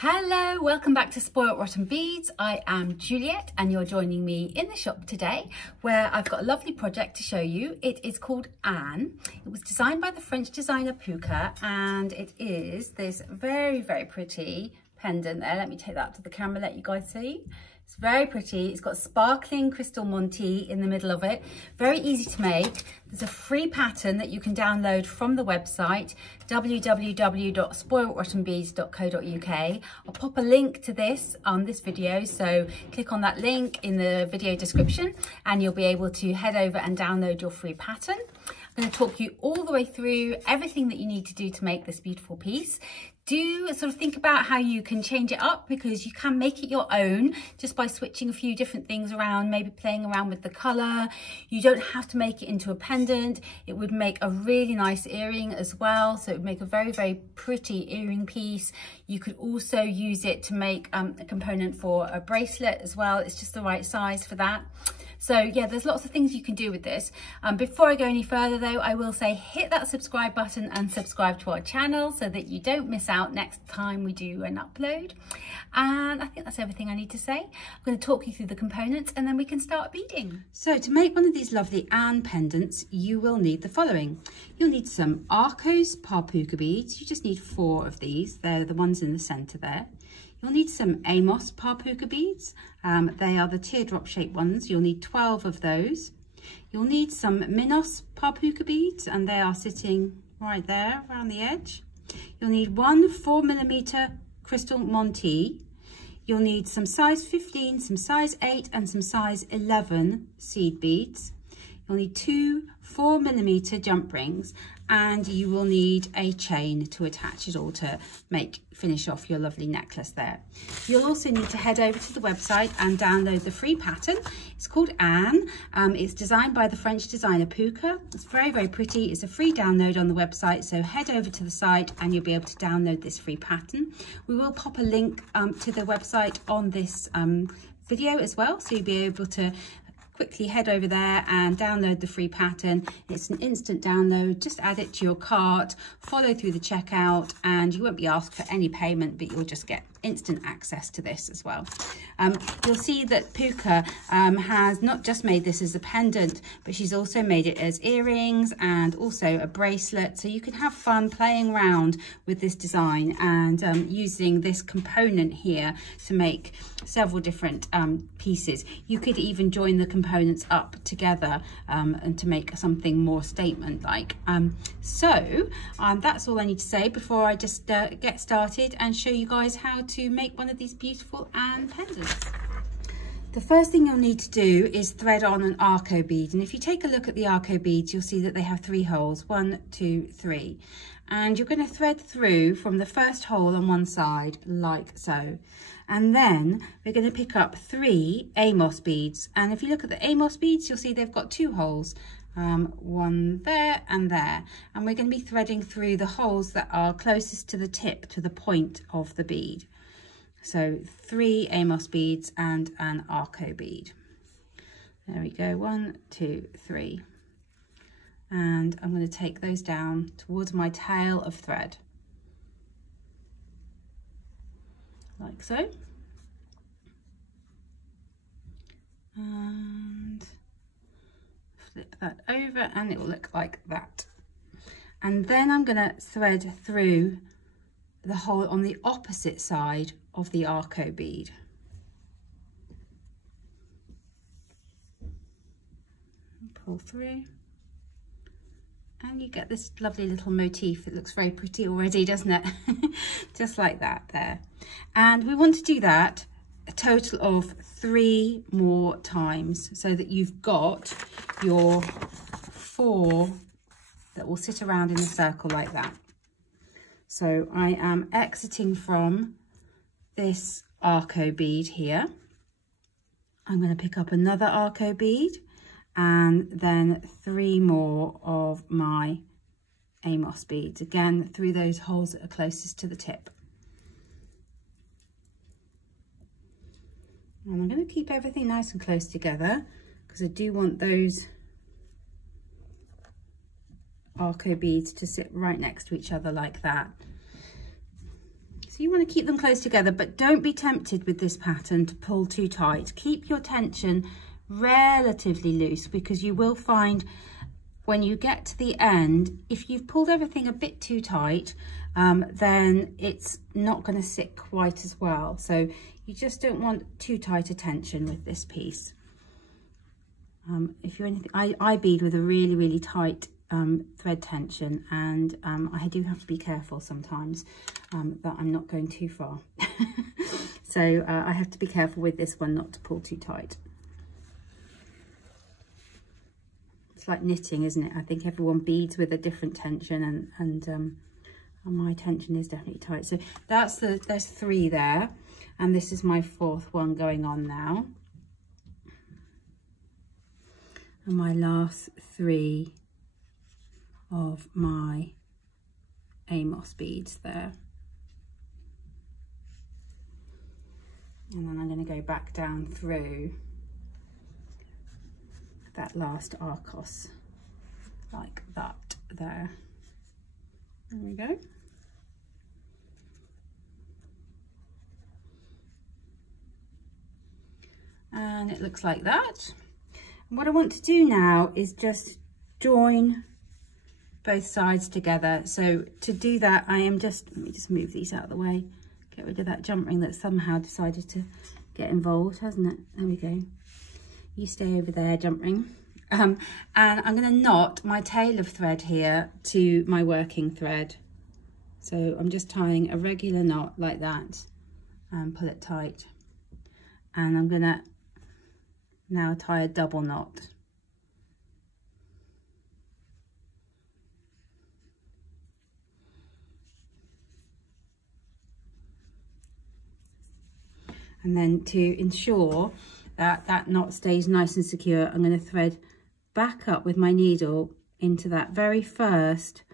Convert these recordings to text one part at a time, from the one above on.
Hello, welcome back to Spoilt Rotten Beads. I am Juliet and you're joining me in the shop today where I've got a lovely project to show you. It is called Anne. It was designed by the French designer Puca and it is this very, very pretty pendant there. Let me take that to the camera, let you guys see. It's very pretty. It's got sparkling crystal manti in the middle of it. Very easy to make. There's a free pattern that you can download from the website www.spoiltrottenbeads.co.uk. I'll pop a link to this on this video, so click on that link in the video description and you'll be able to head over and download your free pattern. I'm going to talk you all the way through everything that you need to do to make this beautiful piece. Do sort of think about how you can change it up, because you can make it your own just by switching a few different things around, maybe playing around with the colour. You don't have to make it into a pendant. It would make a really nice earring as well, so it would make a very, very pretty earring piece. You could also use it to make a component for a bracelet as well. It's just the right size for that. So yeah, there's lots of things you can do with this. Before I go any further though, I will say hit that subscribe button and subscribe to our channel so that you don't miss out next time we do an upload. And I think that's everything I need to say. I'm going to talk you through the components and then we can start beading. So to make one of these lovely Anne pendants, you will need the following. You'll need some Arcos Puca beads. You just need 4 of these. They're the ones in the centre there. You'll need some Amos Puca beads. They are the teardrop shaped ones. You'll need 12 of those. You'll need some Minos Puca beads, and they are sitting right there around the edge. You'll need one 4mm crystal manti. You'll need some size 15, some size 8 and some size 11 seed beads. You'll need 2 4mm jump rings, and you will need a chain to attach it all to finish off your lovely necklace there. You'll also need to head over to the website and download the free pattern. It's called Anne. It's designed by the French designer Puca. It's very, very pretty. It's a free download on the website, so head over to the site and you'll be able to download this free pattern. We will pop a link to the website on this video as well, so you'll be able to quickly head over there and download the free pattern. It's an instant download. Just add it to your cart, follow through the checkout, and you won't be asked for any payment, but you'll just get instant access to this as well. You'll see that Puca has not just made this as a pendant, but she's also made it as earrings and also a bracelet, so you can have fun playing around with this design and using this component here to make several different pieces. You could even join the components up together and to make something more statement like. So that's all I need to say before I just get started and show you guys how to make one of these beautiful Anne pendants. The first thing you'll need to do is thread on an Arco bead, and if you take a look at the Arco beads, you'll see that they have 3 holes, 1, 2, 3, and you're going to thread through from the first hole on one side like so, and then we're going to pick up 3 Amos beads, and if you look at the Amos beads, you'll see they've got 2 holes. 1 there and there, and we're going to be threading through the holes that are closest to the tip, to the point of the bead. So 3 Amos beads and an Arco bead. There we go, 1, 2, 3. And I'm going to take those down towards my tail of thread, like so. And flip that over and it will look like that. And then I'm going to thread through the hole on the opposite side of the Arco bead. Pull through and you get this lovely little motif. It looks very pretty already, doesn't it? Just like that there. And we want to do that a total of 3 more times so that you've got your 4 that will sit around in a circle like that. So I am exiting from this Arco bead here. I'm going to pick up another Arco bead and then 3 more of my Amos beads, again through those holes that are closest to the tip. And I'm going to keep everything nice and close together because I do want those Arco beads to sit right next to each other like that. So you want to keep them close together, but don't be tempted with this pattern to pull too tight. Keep your tension relatively loose, because you will find when you get to the end, if you've pulled everything a bit too tight, then it's not going to sit quite as well. So you just don't want too tight a tension with this piece. If you're anything, I bead with a really, really tight thread tension, and I do have to be careful sometimes that I'm not going too far. So I have to be careful with this one not to pull too tight. It's like knitting, isn't it? I think everyone beads with a different tension, and my tension is definitely tight. So there's 3 there, and this is my 4th one going on now. And my last 3 of my Amos beads there. And then I'm going to go back down through that last arcos like that there. There we go. And it looks like that. And what I want to do now is just join both sides together. So to do that, let me just move these out of the way, get rid of that jump ring that somehow decided to get involved, hasn't it? There we go. You stay over there, jump ring. And I'm going to knot my tail of thread here to my working thread. So I'm just tying a regular knot like that and pull it tight. And I'm going to now tie a double knot. And then to ensure that that knot stays nice and secure, I'm going to thread back up with my needle into that very first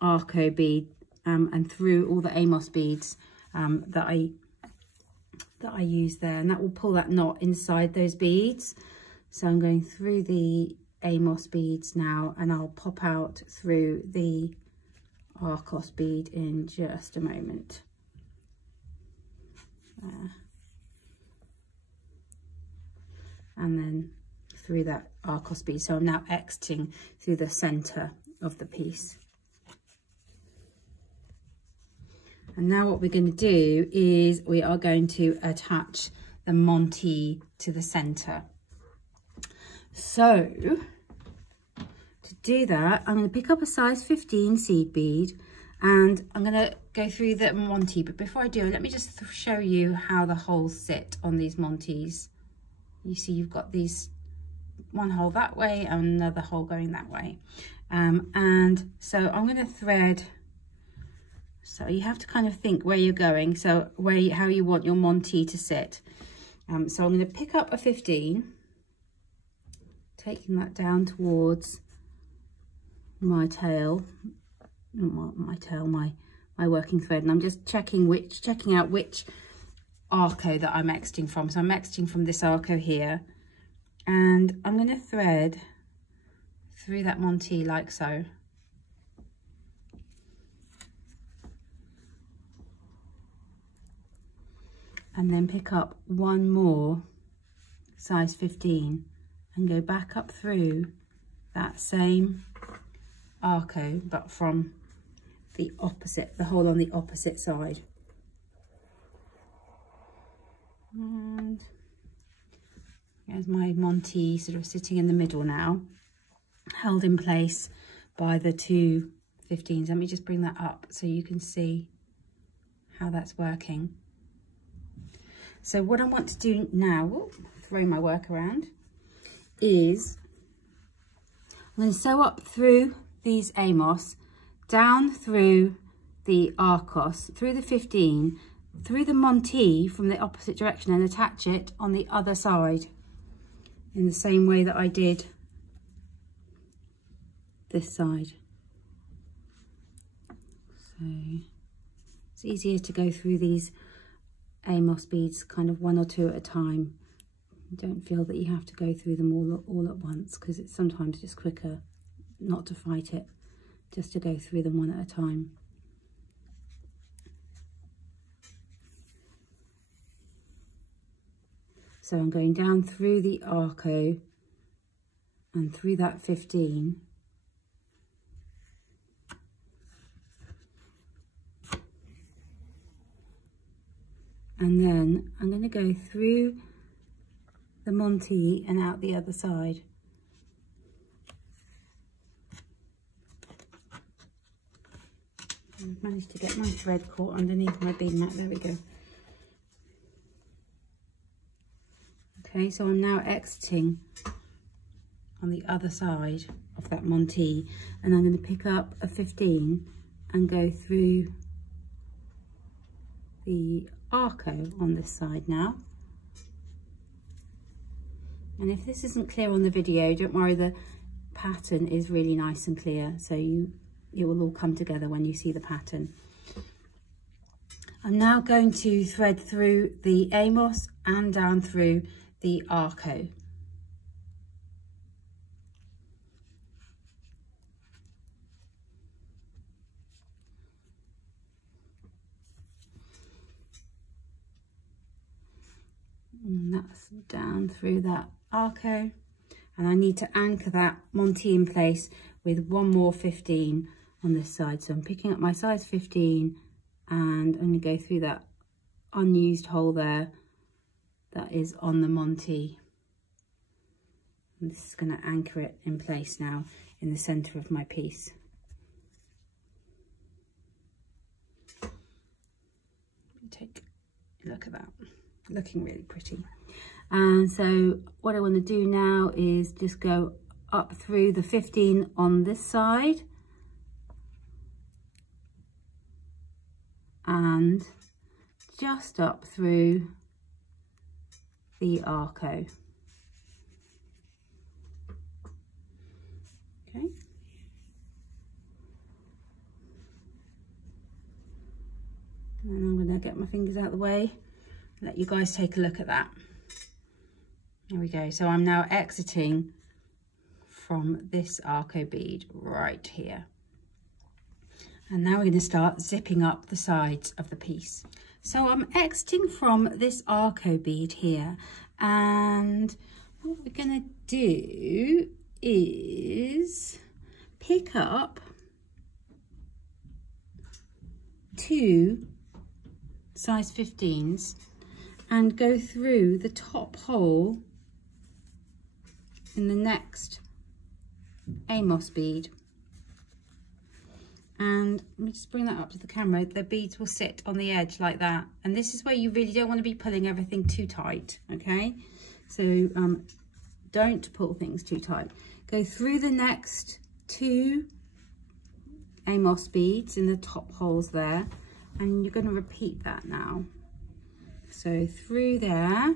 Arco bead and through all the Amos beads that I use there, and that will pull that knot inside those beads. So I'm going through the Amos beads now, and I'll pop out through the Arcos bead in just a moment. There. And then through that Arcos bead. So I'm now exiting through the center of the piece. And now what we're going to do is we are going to attach the manti to the center. So to do that, I'm going to pick up a size 15 seed bead, and I'm going to go through the manti. But before I do, let me just show you how the holes sit on these mantis. You see you've got these one hole that way and another hole going that way. And so I'm going to thread, so you have to kind of think where you're going, so how you want your manti to sit. So I'm going to pick up a 15, taking that down towards my tail, not my tail, my working thread, and I'm just checking out which Arco that I'm exiting from. So I'm exiting from this Arco here, and I'm going to thread through that manti like so. And then pick up one more size 15 and go back up through that same Arco, but from the opposite, the hole on the opposite side. And there's my manti sort of sitting in the middle now, held in place by the 2 15s. Let me just bring that up so you can see how that's working. So what I want to do now, throw my work around, is I'm going to sew up through these Amos, down through the Arcos, through the 15, through the manti from the opposite direction, and attach it on the other side in the same way that I did this side. So it's easier to go through these Amos beads kind of 1 or 2 at a time. Don't feel that you have to go through them all at once, because it's sometimes just quicker not to fight it, just to go through them 1 at a time. So I'm going down through the arco and through that 15. And then I'm going to go through the manti and out the other side. I've managed to get my thread caught underneath my bead mat. There we go. Okay, so I'm now exiting on the other side of that manti, and I'm going to pick up a 15 and go through the arco on this side now. And if this isn't clear on the video, don't worry, the pattern is really nice and clear, so it will all come together when you see the pattern. I'm now going to thread through the amos and down through the arco. And that's down through that arco, and I need to anchor that manti in place with one more 15 on this side. So I'm picking up my size 15 and I'm going to go through that unused hole there that is on the manti, and this is going to anchor it in place now in the center of my piece. Take a look at that, looking really pretty. And so what I want to do now is just go up through the 15 on this side and just up through the arco. Okay. And then I'm going to get my fingers out of the way, let you guys take a look at that. There we go. So I'm now exiting from this arco bead right here. And now we're going to start zipping up the sides of the piece. So I'm exiting from this arco bead here, and what we're going to do is pick up 2 size 15s and go through the top hole in the next amos bead. And let me just bring that up to the camera. The beads will sit on the edge like that, and this is where you really don't want to be pulling everything too tight, okay? So don't pull things too tight. Go through the next 2 amos beads in the top holes there, and you're going to repeat that now. So through there,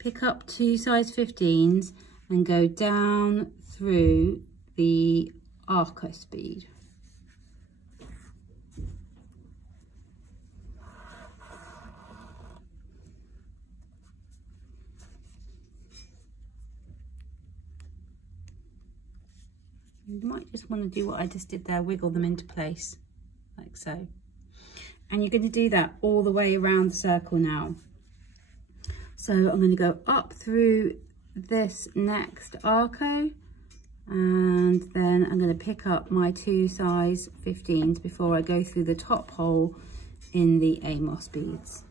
pick up 2 size 15s and go down through the arco bead. You might just want to do what I just did there, wiggle them into place like so. And you're going to do that all the way around the circle now. So I'm going to go up through this next arco, and then I'm going to pick up my 2 size 15s before I go through the top hole in the amos beads.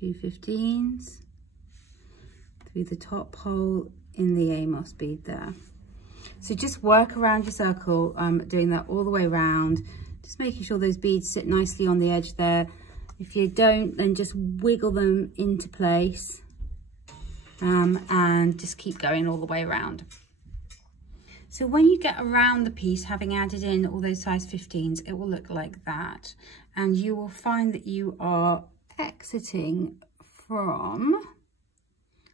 2 15s through the top hole in the amos bead there. So just work around your circle, doing that all the way around, just making sure those beads sit nicely on the edge there. If you don't, then just wiggle them into place, and just keep going all the way around. So when you get around the piece, having added in all those size 15s, it will look like that. And you will find that you are exiting from,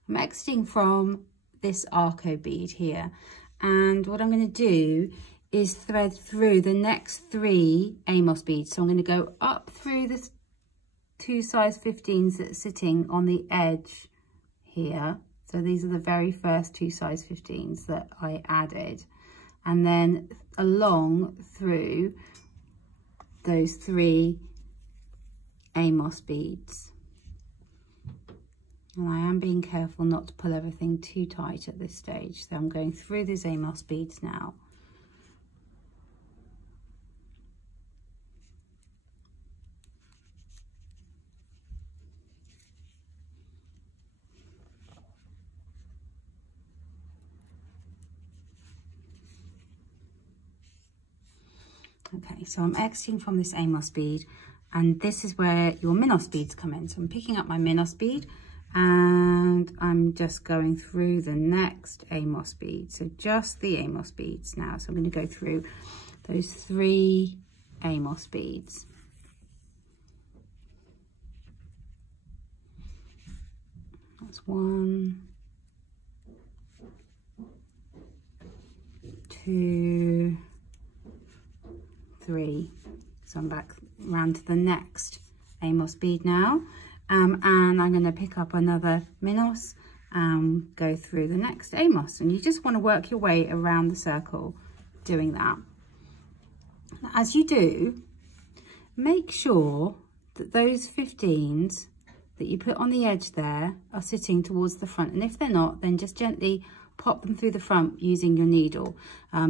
I'm exiting from this arco bead here. And what I'm going to do is thread through the next 3 amos beads. So I'm going to go up through this 2 size 15s that are sitting on the edge here. So these are the very first 2 size 15s that I added, and then along through those 3 Amos beads. And I am being careful not to pull everything too tight at this stage. So I'm going through these Amos beads now. Okay, so I'm exiting from this Amos bead, and this is where your Minos beads come in. So I'm picking up my Minos bead and I'm just going through the next Amos bead. So just the Amos beads now. So I'm going to go through those 3 Amos beads. That's 1, 2, 3. So I'm back round to the next Amos bead now, and I'm going to pick up another Minos and go through the next Amos, and you just want to work your way around the circle doing that. As you do, make sure that those 15s that you put on the edge there are sitting towards the front, and if they're not, then just gently pop them through the front using your needle,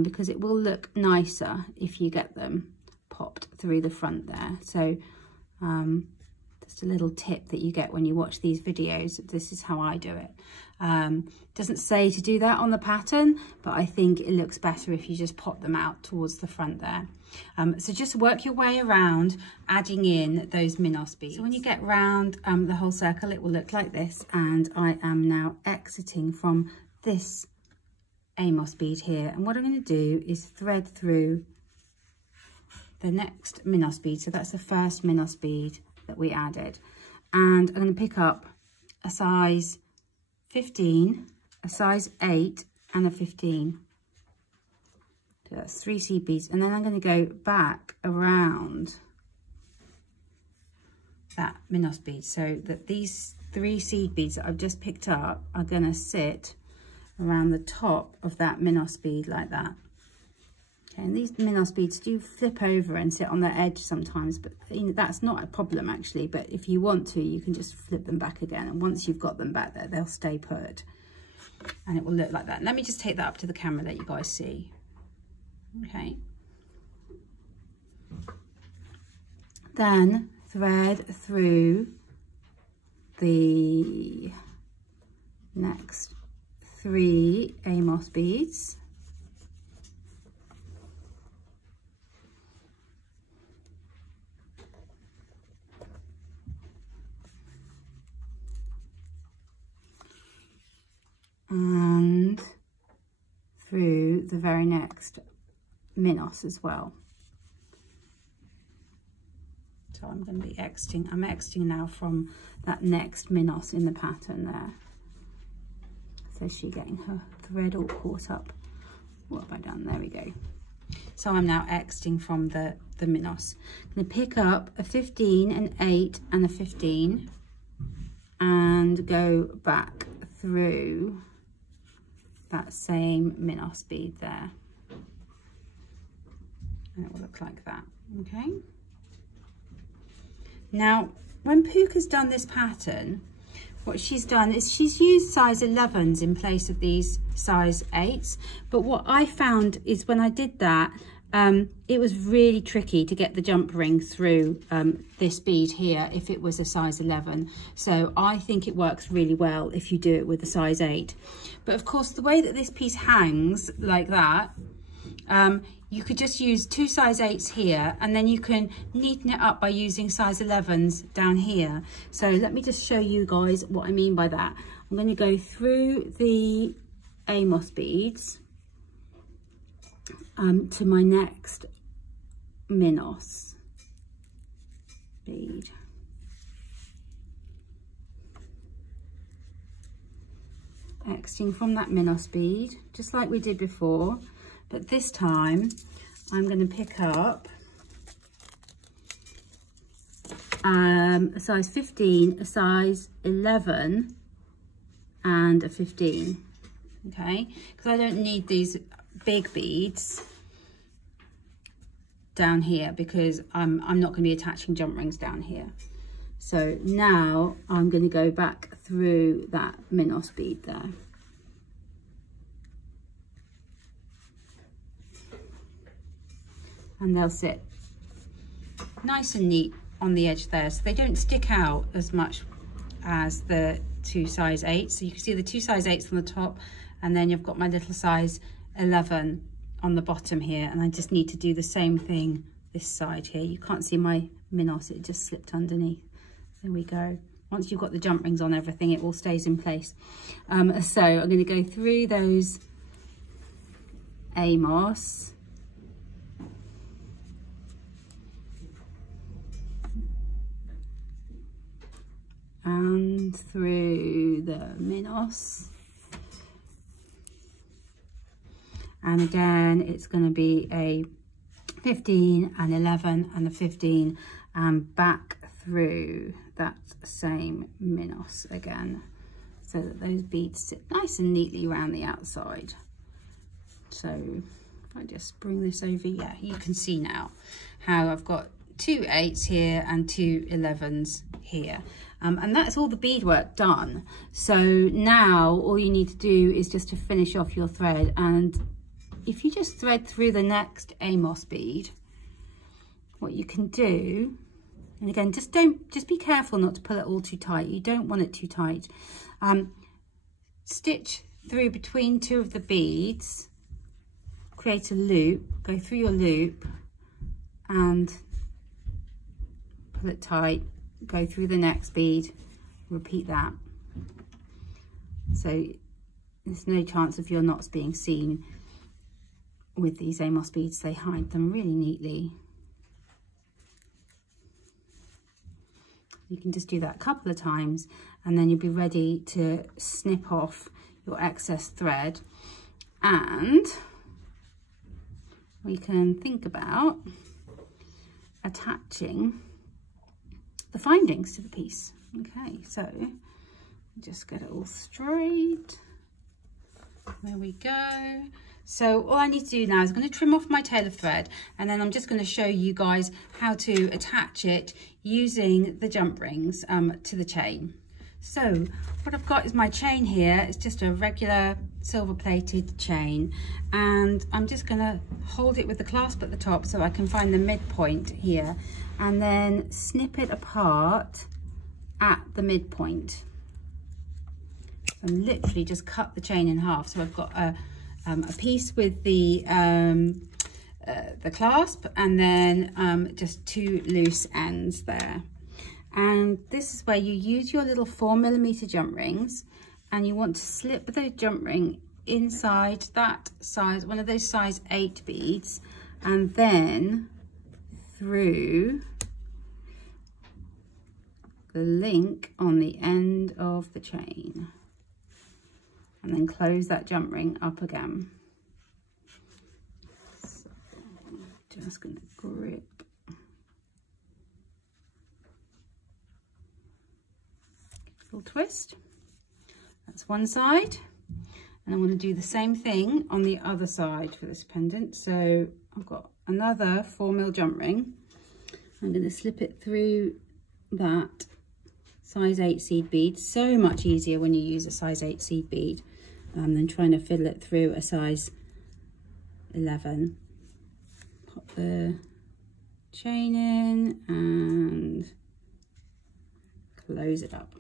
because it will look nicer if you get them popped through the front there. So just a little tip that you get when you watch these videos. This is how I do it. Doesn't say to do that on the pattern, but I think it looks better if you just pop them out towards the front there. So just work your way around adding in those Minos beads. So when you get round the whole circle, it will look like this, and I am now exiting from this Amos bead here, and what I'm going to do is thread through the next Minos bead. So that's the first Minos bead that we added, and I'm going to pick up a size 15, a size 8 and a 15. So that's 3 seed beads, and then I'm going to go back around that Minos bead so that these 3 seed beads that I've just picked up are going to sit around the top of that Minos bead like that. Okay, and these Minos beads do flip over and sit on the edge sometimes, but you know, that's not a problem actually. But if you want to, you can just flip them back again, and once you've got them back there, they'll stay put and it will look like that. Let me just take that up to the camera, let you guys see. Okay, then thread through the next 3 Amos beads, and through the very next Minos as well. So I'm going to be exiting, I'm exiting now from that next Minos in the pattern there. So she's getting her thread all caught up. What have I done? There we go. So I'm now exiting from the Minos. I'm going to pick up a 15, an 8 and a 15 and go back through that same Minos bead there. And it will look like that. Okay. Now, when Puca's done this pattern, what she's done is she's used size 11s in place of these size 8s. But what I found is when I did that, it was really tricky to get the jump ring through this bead here if it was a size 11. So I think it works really well if you do it with a size 8. But of course, the way that this piece hangs like that, you could just use 2 size 8s here, and then you can neaten it up by using size 11s down here. So let me just show you guys what I mean by that. I'm going to go through the Amos beads to my next Minos bead. Exiting from that Minos bead, just like we did before. But this time, I'm going to pick up a size 15, a size 11, and a 15. Okay, because I don't need these big beads down here because I'm not going to be attaching jump rings down here. So now I'm going to go back through that Minos bead there. And they'll sit nice and neat on the edge there, so they don't stick out as much as the 2 size 8s. So you can see the 2 size 8s on the top, and then you've got my little size 11 on the bottom here, and I just need to do the same thing this side here. You can't see my Minos, it just slipped underneath. There we go. Once you've got the jump rings on everything, it all stays in place. So I'm going to go through those Amos. And through the Minos. And again, it's going to be a 15, an 11 and a 15, and back through that same Minos again, so that those beads sit nice and neatly around the outside. So if I just bring this over, yeah, you can see now how I've got 2 8s here and 2 11s here. And that's all the beadwork done. So now all you need to do is just to finish off your thread. And if you just thread through the next Amos bead, what you can do, and again, just be careful not to pull it all too tight. You don't want it too tight. Stitch through between 2 of the beads, create a loop, go through your loop and pull it tight, go through the next bead, repeat that. So there's no chance of your knots being seen with these Amos beads. They hide them really neatly. You can just do that a couple of times, and then you'll be ready to snip off your excess thread, and we can think about attaching the findings to the piece. Okay, so just get it all straight. There we go. So all I need to do now is I'm going to trim off my tail of thread, and then I'm just going to show you guys how to attach it using the jump rings to the chain. So what I've got is my chain here. It's just a regular silver plated chain, and I'm just going to hold it with the clasp at the top so I can find the midpoint here, and then snip it apart at the midpoint. And literally just cut the chain in half. So I've got a piece with the clasp, and then just 2 loose ends there. And this is where you use your little 4mm jump rings, and you want to slip the jump ring inside that size, one of those size 8 beads, and then through the link on the end of the chain, and then close that jump ring up again. So I'm just going to grip. Full twist. That's one side. And I'm going to do the same thing on the other side for this pendant. So I've got another 4mm jump ring. I'm going to slip it through that size 8 seed bead. So much easier when you use a size 8 seed bead than trying to fiddle it through a size 11. Pop the chain in and close it up.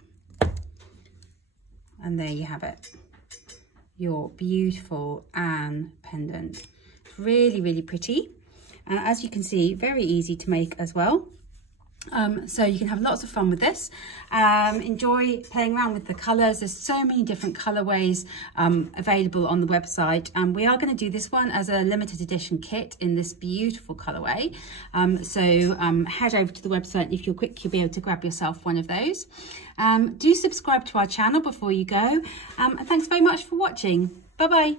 And there you have it, your beautiful Anne pendant. Really, really pretty. And as you can see, very easy to make as well. So you can have lots of fun with this. Enjoy playing around with the colours. There's so many different colourways available on the website. We are going to do this one as a limited edition kit in this beautiful colourway. So head over to the website. If you're quick, you'll be able to grab yourself one of those. Do subscribe to our channel before you go. And thanks very much for watching. Bye-bye.